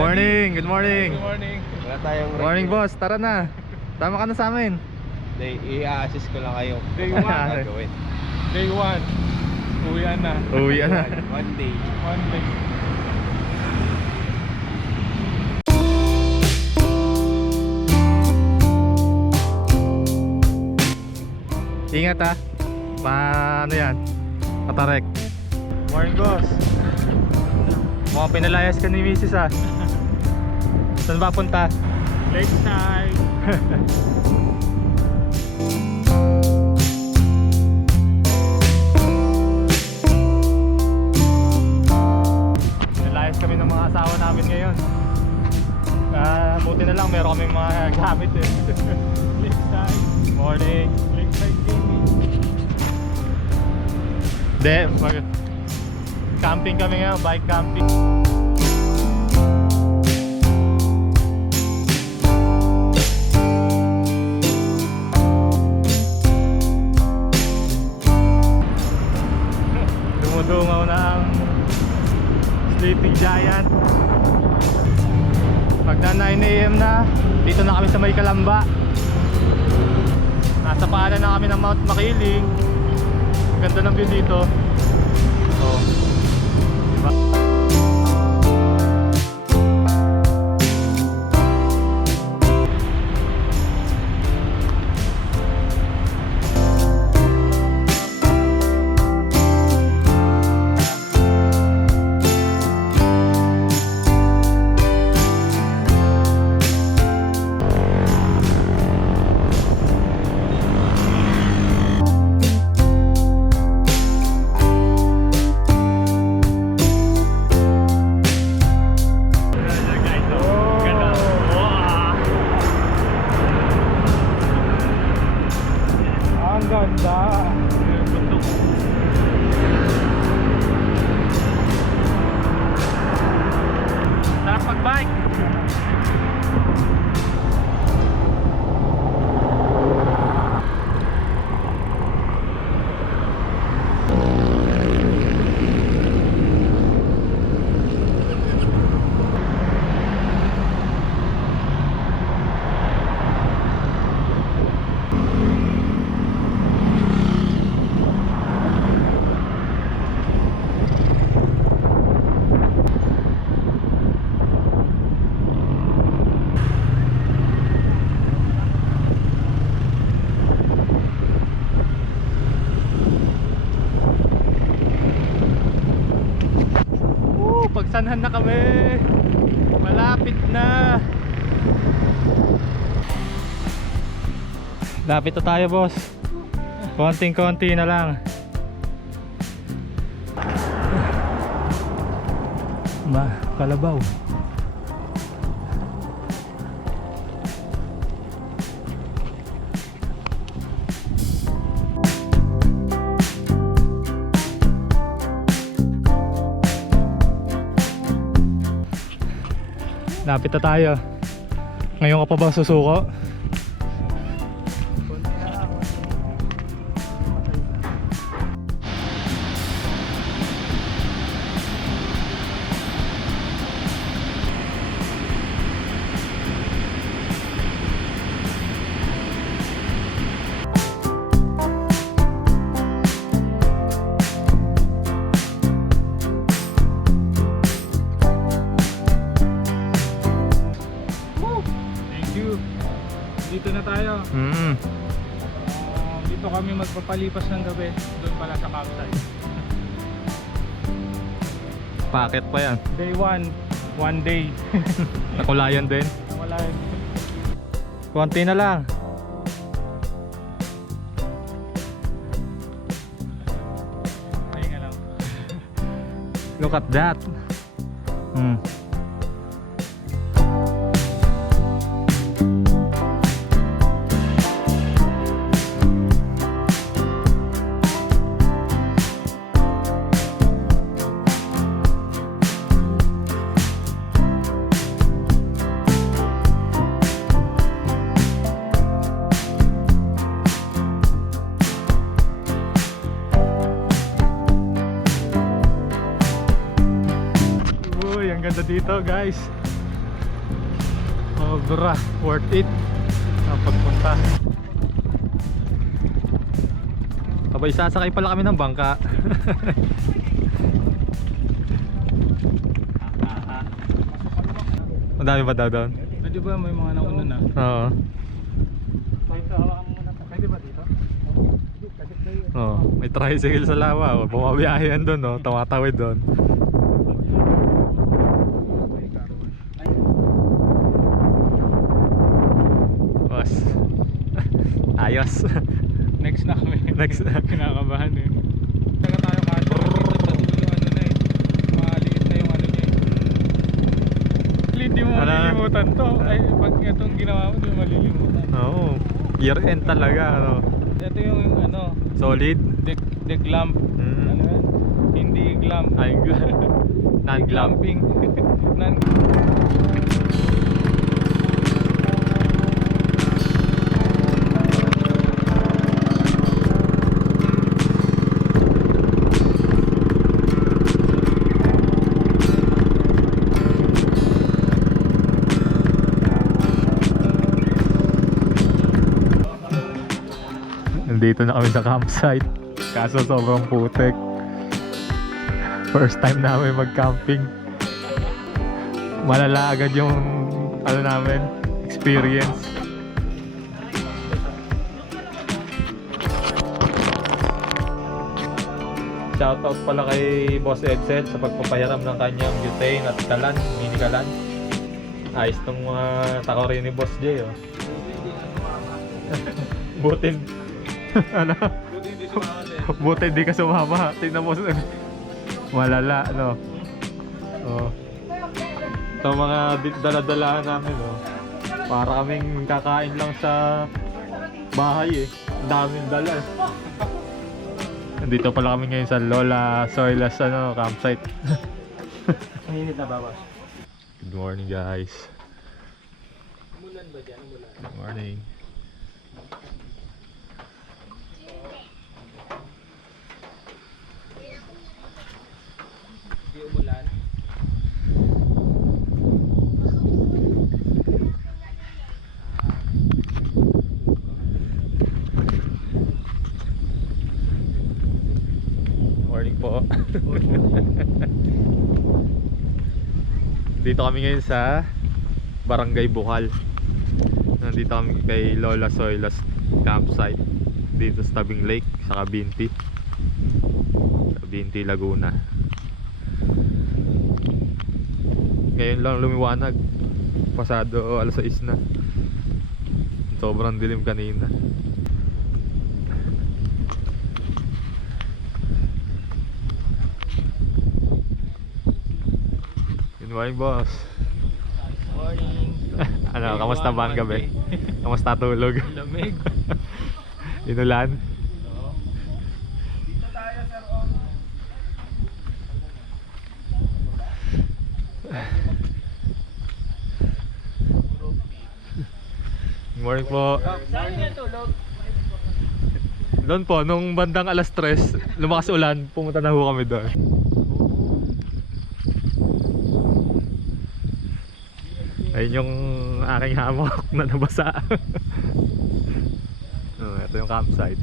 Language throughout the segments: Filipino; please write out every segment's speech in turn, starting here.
morning, good morning. Good morning. Wala tayong Good morning boss, tara na. Tama ka na sa amin. I-assist ko lang kayo. Day 1. Gagawin. Day 1. Uwian na. Uwi na. One day. One day. Ingat ha. Ano yan? Matarek. Morning boss. Mukhang pinalayas ka ni Mrs. ha. Saan ba punta? Lakeside. Pinalayas kami ng mga asawa namin ngayon. Buti na lang meron kaming mga gamit eh. Lakeside. Morning. Lakeside gaming. Hindi, camping kami ngayon, bike camping. Dumudungaw na ang Sleeping Giant. Pagka 9 AM na, dito na kami sa May Kalamba. Nasa paanan na kami ng Mount Makiling. Ganda ng view dito. Oh. Diba? Ang ganda. Sarap mag-bike. Pagsanhan na kami. Malapit na. Lapit na tayo boss. Konting-konti na lang. Kalabaw. Lapit na tayo. Ngayon ka pa ba susuko? Dito na tayo. Dito kami magpapalipas ng gabi. Doon pala sa campsite. Packet pa yan. Day 1. One day. Nakulayan din. Wala yun. Konti na lang. Pahinga lang. Look at that. Ang ganda dito guys. Sobra worth it ang pagpunta. Abay, sasakay pala kami ng bangka. Madami ba daw doon? Di ba may mga nauna na? Oo. Pwede ba dito? Oh, may tricycle sa lawa. Oh. Bumabiyahe yan doon, no? Tumatawid doon. Boss. Ayos. Next na kami. Next na. Kinakabahan eh. Taga tayo kahit dito sa dulo ano na eh. Maliit na yung ano niya eh. Hindi mo Ano? malilimutan to. Ay, pag itong ginawa mo, hindi mo malilimutan. Oo. Year end talaga, ano? Ito yung ano, Solid. de-glamp. Ano yan? Hindi glamp. Ay, non-glamping. Non Nandito na kami sa campsite. Kaso sobrang putek. First time namin mag-camping. Malala agad yung ano namin, experience. Shoutout pala kay Boss Edsel sa pagpapahiram ng kanyang butane at kalan, mini kalan. Ayos tong mga takorin ni Boss J, oh. Butin. Ano? Buti di ka sumama. Tingnan mo. Malala, no? Oh. Ito mga dala-dalahan namin, oh. Para kaming kakain lang sa bahay, eh. Ang daming dala. Nandito pala kami ngayon sa Lola Soylas campsite. Mainit na bawas. Good morning, guys. Umulan ba dyan? Umulan. Good morning. Hindi umulan. Morning po. Dito kami ngayon sa Barangay Bukal. Nandito kami kay Lola Soylas campsite dito sa Tabing Lake sa Cabinti, Laguna. Ngayon lang lumiwanag. Pasado alas 6 na. Sobrang dilim kanina. Good morning, boss. Morning. Ano, kamusta ba ang gabi? Kamusta tulog? Lamig. Inulan? Dito tayo, sir. On. Good morning po. Saan yung tulog? Doon po, nung bandang alas 3, lumakas ulan, pumunta na ho kami doon. Ayun yung aking hammock na nabasa. Ito yung campsite.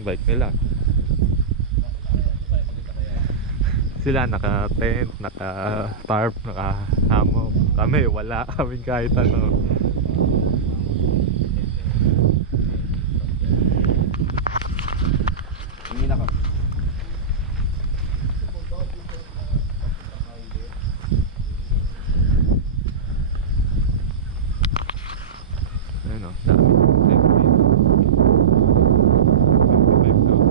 Bike nila. Sila naka-tent, naka-tarp, naka-hammock. Kami wala kaming kahit ano. Hindi na ka. Ayun o, dami. Vibe daw.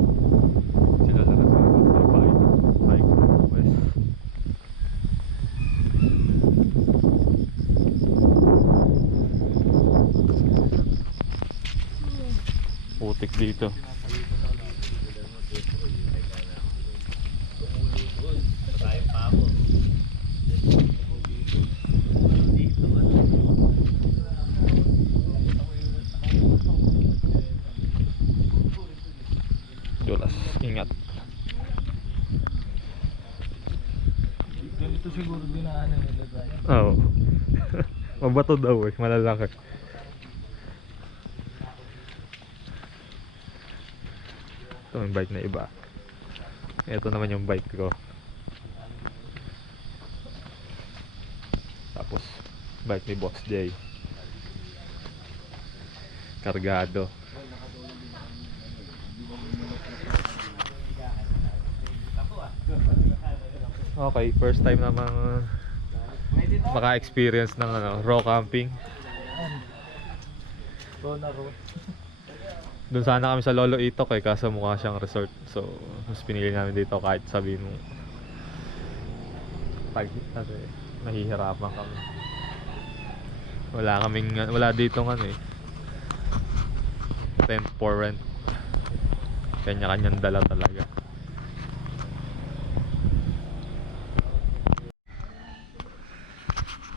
Sila lang sa bike west. Putik dito. Dulas, ingat. Dito siguro dinaanan nila guys. Oo. Mabato daw eh, malalaki. Ito yung bike na iba. Ito naman yung bike ko. Tapos bike ni Boss J. Kargado. Okay, first time namang maka-experience ng raw camping. Doon sana kami sa Lolo Itok eh, kaso mukha siyang resort. So, mas pinili namin dito kahit sabihin mo kasi nahihirapan kami. Wala dito ng ano eh. Tent for rent. Kanya-kanyang dala talaga.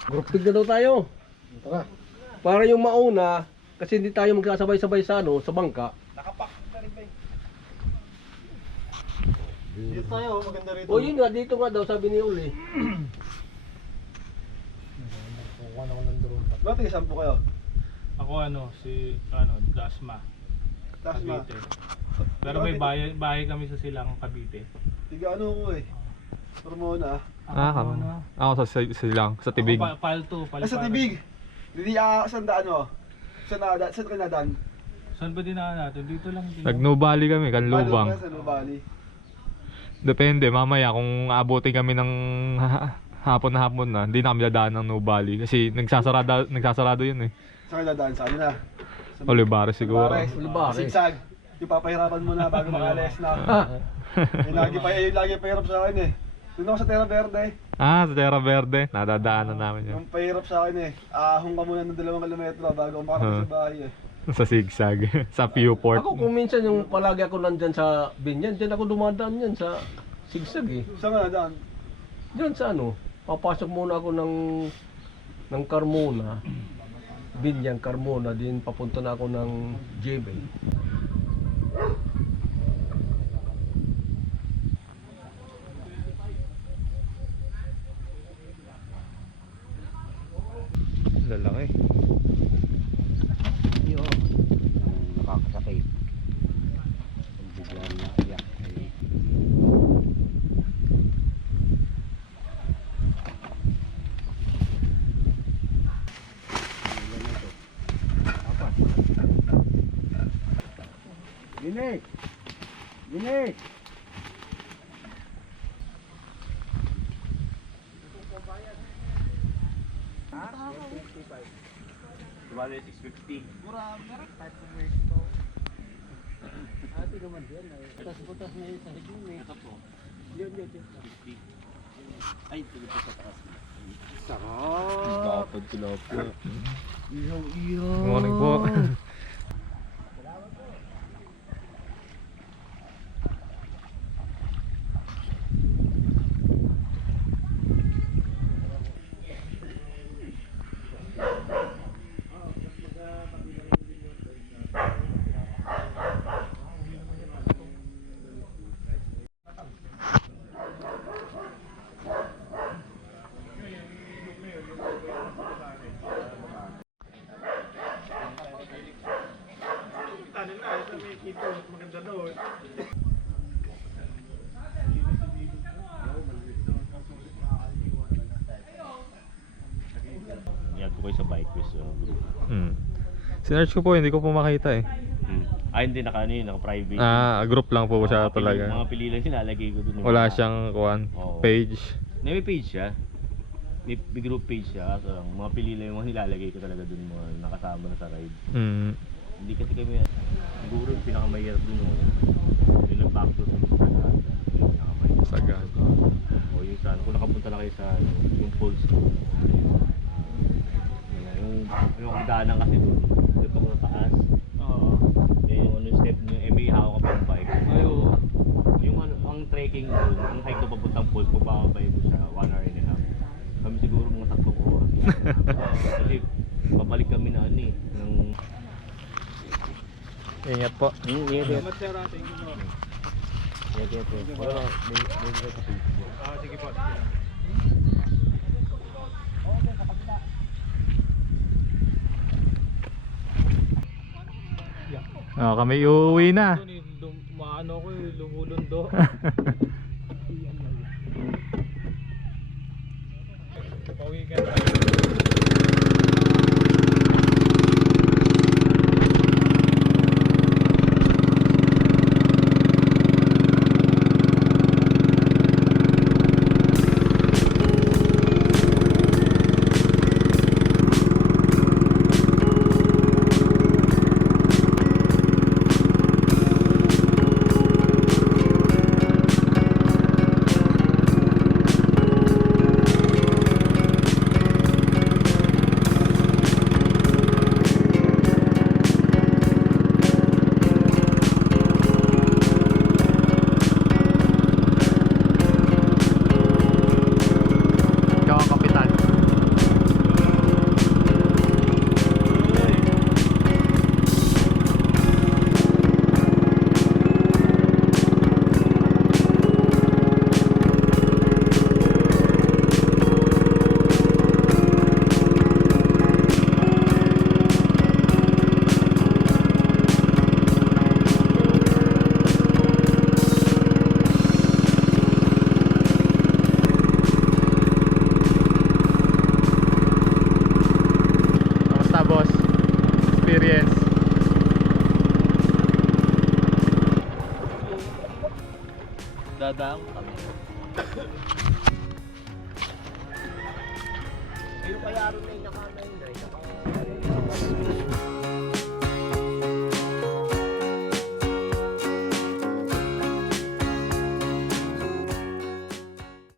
Group pig na daw tayo. Tara. Para yung mauna, kasi hindi tayo magkasabay-sabay sa ano, sa bangka. Nakapak na rin ba eh? Dito tayo, maganda rito. O yun nga, dito nga daw, sabi ni Uli. Bakit isampo kayo? Ako si Dasma. Tasma. Cavite. Pero may bahay kami sa Silang Cavite. Tiga ano ko eh. Hormona. Ako sa silang, sa tibig. Ako, palto. Sa tibig. Hindi saan daan mo? Saan ka nadaan? Saan ba dinaan natin? Dito lang. Nag-Nubali kami, Kanlubang. Sa Nubali. Depende, mamaya kung abutin kami ng hapon na, hindi na kami dadaan ng Nubali. Kasi nagsasarado yun eh. Saan ka dadaan? Saan na? Olivares siguro. Olivares. Sigsag. Yung papahirapan mo na bago makalis na. Lagi pa hirap sa akin eh. Doon ako sa Terra Verde. Sa Terra Verde, nadadaanan namin yun. Yung pahirap sa akin eh. Ahong ka muna ng 2 kilometro bago makarating sa bahay eh. Sa Sigsag, sa Viewport. Ako kung minsan yung palagi ako nandyan sa Binyan, dyan ako dumadaan yan sa Sigsag eh. Saan ka nadaan? Dyan sa ano, papasok muna ako ng Carmona. Binyan, Carmona, din papunta na ako ng JB. Lalaki. Nakakasakit. Ang biglang naiyak. Gini! Gini! Bali 650. Ate naman yan. Butas-butas na yun sa higing eh. Ito po. Yun. Ay, tuloy po sa taas. Sarap! Kapag tilapia. Iyaw-iyaw! Good morning po. Yan po kayo sa bike quiz group. Sinearch ko po, hindi ko po makita eh. Hindi naka-private. Group lang po siya talaga. Mga pili lang nilalagay ko dun. Wala siyang Oo. page. May page siya. May group page siya. So, mga pili lang yung mga nilalagay ko talaga dun, mga nakasama na sa ride. Hindi kasi kami, siguro yung pinakamahirap dun yung nag-factor sa Sagada. Yung pinakamahirap. Sagada. O yung saan, kung nakapunta na kayo sa yung falls ko. Yung hagdanan kasi dun. Dito ko sa taas. Oo. Yung step nyo, may hawak ka pang bike. Ayo. Yung ang trekking doon, ang hike na papuntang falls, pagbabay ko siya, 1 hour and a half. Kami siguro mga 3 oras. Kasi babalik kami na ng... Ingat po. Salamat sir, thank you po. Wala, may Sige po. Oh, kami uuwi na. Doon, maano ko lumulundo. Pauwi ka na. Ikaw ang kapitan. Kamusta boss? Experience? Dadaan kami. Pero kaya rin may nakamain na.